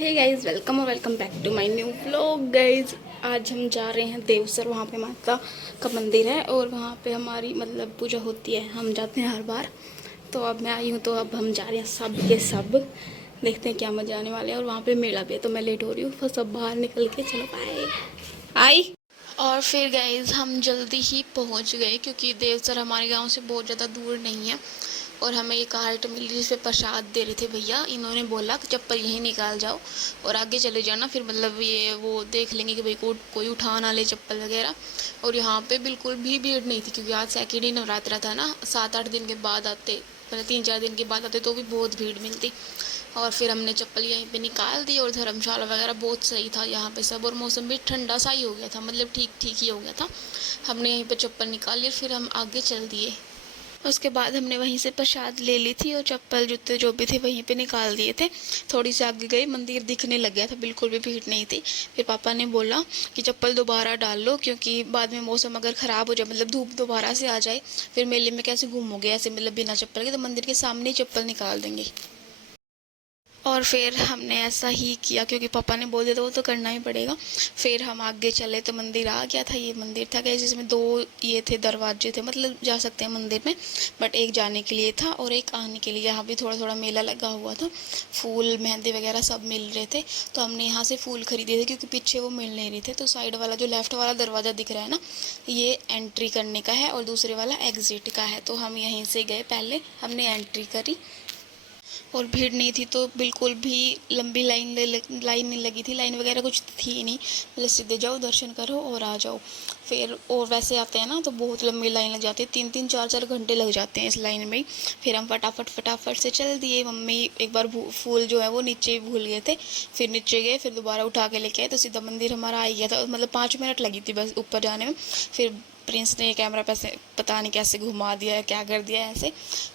हे guys, welcome और welcome back to my new vlog. Guys, आज हम जा रहे हैं देवसर। वहाँ पे माता का मंदिर है और वहाँ पे हमारी मतलब पूजा होती है। हम जाते हैं हर बार। तो अब मैं आई हूँ तो अब हम जा रहे हैं सब के सब। देखते हैं क्या मज़ा आने वाले हैं। और वहाँ पे मेला भी है तो मैं लेट हो रही हूँ। फिर सब बाहर निकल के चलो बाय आई। और फिर गाइज़ हम जल्दी ही पहुँच गए क्योंकि देवसर हमारे गाँव से बहुत ज़्यादा दूर नहीं है। और हमें एक कार्ट मिली जिसपे प्रसाद दे रहे थे भैया। इन्होंने बोला कि चप्पल यहीं निकाल जाओ और आगे चले जाना, फिर मतलब ये वो देख लेंगे कि भाई कोई उठा ना ले चप्पल वगैरह। और यहाँ पे बिल्कुल भी भीड़ नहीं थी क्योंकि आज सेकंड ही नवरात्रा था ना। 7-8 दिन के बाद आते, मतलब 3-4 दिन के बाद आते तो भी बहुत भीड़ मिलती। और फिर हमने चप्पल यहीं पे निकाल दी और धर्मशाला वगैरह बहुत सही था यहाँ पे सब। और मौसम भी ठंडा सा ही हो गया था, मतलब ठीक ठीक ही हो गया था। हमने यहीं पे चप्पल निकाल ली, फिर हम आगे चल दिए। उसके बाद हमने वहीं से प्रसाद ले ली थी और चप्पल जूते जो भी थे वहीं पे निकाल दिए थे। थोड़ी सी आगे गई, मंदिर दिखने लग गया था, बिल्कुल भी भीड़ नहीं थी। फिर पापा ने बोला कि चप्पल दोबारा डाल लो क्योंकि बाद में मौसम अगर ख़राब हो जाए, मतलब धूप दोबारा से आ जाए, फिर मेले में कैसे घूमोगे ऐसे, मतलब बिना चप्पल के। तो मंदिर के सामने ही चप्पल निकाल देंगे। और फिर हमने ऐसा ही किया क्योंकि पापा ने बोल दिया तो वो तो करना ही पड़ेगा। फिर हम आगे चले तो मंदिर आ गया था। ये मंदिर था क्या, जिसमें 2 ये थे दरवाजे थे, मतलब जा सकते हैं मंदिर में, बट एक जाने के लिए था और एक आने के लिए। यहाँ भी थोड़ा थोड़ा मेला लगा हुआ था, फूल मेहंदी वगैरह सब मिल रहे थे। तो हमने यहाँ से फूल खरीदे थे क्योंकि पीछे वो मिल नहीं रहे थे। तो साइड वाला जो लेफ्ट वाला दरवाज़ा दिख रहा है ना, ये एंट्री करने का है और दूसरे वाला एग्ज़िट का है। तो हम यहीं से गए, पहले हमने एंट्री करी और भीड़ नहीं थी तो बिल्कुल भी लंबी लाइन नहीं लगी थी। लाइन वगैरह कुछ थी नहीं, मतलब सीधे जाओ दर्शन करो और आ जाओ। फिर और वैसे आते हैं ना तो बहुत लंबी लाइन लग जाती है, 3-3 4-4 घंटे लग जाते हैं इस लाइन में। फिर हम फटाफट से चल दिए। मम्मी एक बार फूल जो है वो नीचे भूल गए थे, फिर नीचे गए, फिर दोबारा उठा के लेके आए तो सीधा मंदिर हमारा आ गया था। मतलब 5 मिनट लगी थी बस ऊपर जाने में। फिर प्रिंस ने कैमरा पैसे पता नहीं कैसे घुमा दिया है, क्या कर दिया है ऐसे।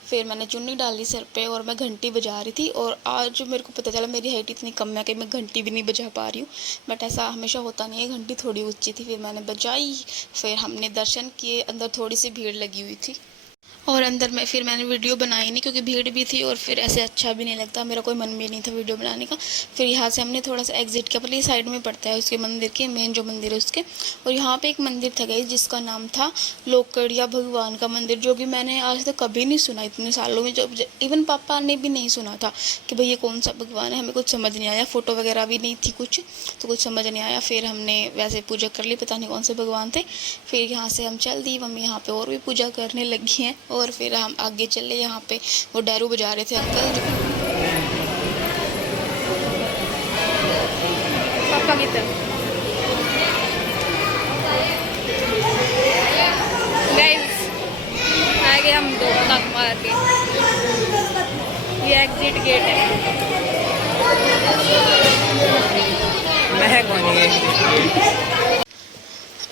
फिर मैंने चुन्नी डाली सर पे और मैं घंटी बजा रही थी। और आज मेरे को पता चला मेरी हाइट इतनी कम है कि मैं घंटी भी नहीं बजा पा रही हूँ, बट ऐसा हमेशा होता नहीं है, घंटी थोड़ी ऊंची थी। फिर मैंने बजाई, फिर हमने दर्शन किए। अंदर थोड़ी सी भीड़ लगी हुई थी और अंदर में फिर मैंने वीडियो बनाई नहीं क्योंकि भीड़ भी थी और फिर ऐसे अच्छा भी नहीं लगता, मेरा कोई मन भी नहीं था वीडियो बनाने का। फिर यहाँ से हमने थोड़ा सा एग्जिट किया, मतलब साइड में पड़ता है उसके मंदिर के, मेन जो मंदिर है उसके। और यहाँ पे एक मंदिर था गाइस जिसका नाम था लोकड़िया भगवान का मंदिर, जो कि मैंने आज तक कभी नहीं सुना इतने सालों में। जो इवन पापा ने भी नहीं सुना था कि भाई ये कौन सा भगवान है। हमें कुछ समझ नहीं आया, फ़ोटो वगैरह भी नहीं थी कुछ, तो कुछ समझ नहीं आया। फिर हमने वैसे पूजा कर ली, पता नहीं कौन से भगवान थे। फिर यहाँ से हम चल दी, मम्मी यहाँ पे और भी पूजा करने लगी हैं। और फिर हम आगे चले, यहाँ पे वो डैरू बजा रहे थे अंकल जो पापा की तरफ। गाइस आ गए हम 2 तक मार के, ये एग्जिट गेट है।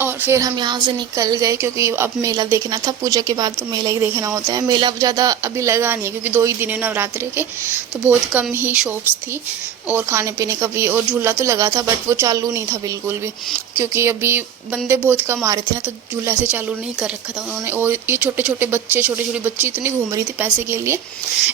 और फिर हम यहाँ से निकल गए क्योंकि अब मेला देखना था। पूजा के बाद तो मेला ही देखना होता है। मेला अब ज़्यादा अभी लगा नहीं है क्योंकि 2 ही दिन है नवरात्रि के, तो बहुत कम ही शॉप्स थी और खाने पीने का भी। और झूला तो लगा था बट वो चालू नहीं था बिल्कुल भी, क्योंकि अभी बंदे बहुत कम आ रहे थे ना, तो झूला ऐसे चालू नहीं कर रखा था उन्होंने। और ये छोटे छोटी बच्ची इतनी घूम रही थी पैसे के लिए।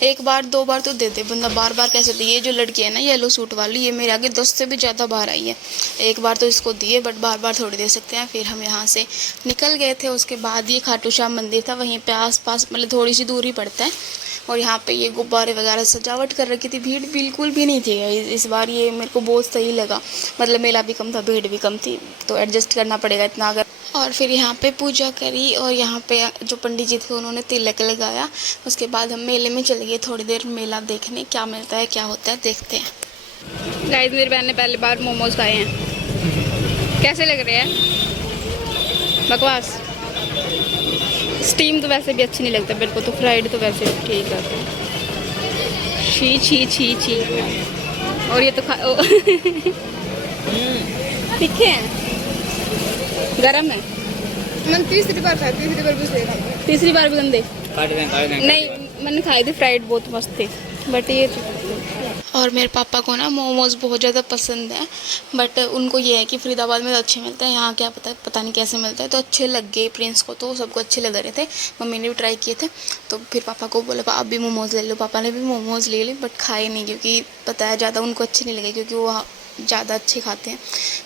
1 बार 2 बार तो दे दे बंदा, बार बार कैसे दे। ये जो लड़की है ना येलो सूट वाली, ये मेरे आगे 10 से भी ज़्यादा बार आई है। 1 बार तो इसको दिए बट बार बार थोड़ी दे सकते हैं। फिर हम यहाँ से निकल गए थे। उसके बाद ये खाटू श्याम मंदिर था, वहीं पे आसपास मतलब थोड़ी सी दूरी पड़ता है। और यहाँ पे ये गुब्बारे वगैरह सजावट कर रखी थी, भीड़ बिल्कुल भी नहीं थी इस बार। ये मेरे को बहुत सही लगा, मतलब मेला भी कम था, भीड़ भी कम थी, तो एडजस्ट करना पड़ेगा इतना अगर। और फिर यहाँ पे पूजा करी और यहाँ पे जो पंडित जी थे उन्होंने तिलक लगाया। उसके बाद हम मेले में चले गए थोड़ी देर मेला देखने, क्या मिलता है क्या होता है देखते हैं। गाइस मेरी बहन ने पहली बार मोमोज खाए हैं, कैसे लग रहे हैं? बकवास। स्टीम तो वैसे भी अच्छी नहीं लगता मेरे को, तो फ्राइड तो वैसे ठीक लगता है। छी छी छी छी। और ये तो तीखे हैं, गरम है। मैंने तीसरी बार खाया, तीसरी बार भी गंदे नहीं, मैंने खाए थे फ्राइड, बहुत मस्त थे, बट ये और मेरे पापा को ना मोमोज़ बहुत ज़्यादा पसंद है, बट उनको ये है कि फरीदाबाद में तो अच्छे मिलते हैं, यहाँ क्या पता नहीं कैसे मिलता है। तो अच्छे लग गए प्रिंस को, तो सबको अच्छे लग रहे थे, मम्मी ने भी ट्राई किए थे। तो फिर पापा को बोला आप भी मोमोज़ ले लो, पापा ने भी मोमोज़ ले ली, बट खाए नहीं क्योंकि पता है ज़्यादा उनको अच्छे नहीं लगे, क्योंकि वो ज़्यादा अच्छे खाते हैं।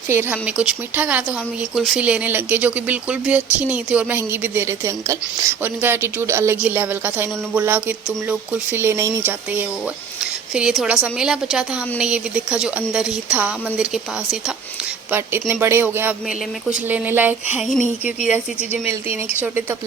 फिर हमें कुछ मीठा खाना, तो हम ये कुल्फ़ी लेने लग गए, जो कि बिल्कुल भी अच्छी नहीं थी और महंगी भी दे रहे थे अंकल। और इनका एटीट्यूड अलग ही लेवल का था, इन्होंने बोला कि तुम लोग कुल्फ़ी लेना ही नहीं चाहते, ये वो है। फिर ये थोड़ा सा मेला बचा था, हमने ये भी देखा जो अंदर ही था, मंदिर के पास ही था। बट इतने बड़े हो गए अब मेले में कुछ लेने लायक है ही नहीं, क्योंकि ऐसी चीज़ें मिलती नहीं कि छोटे तब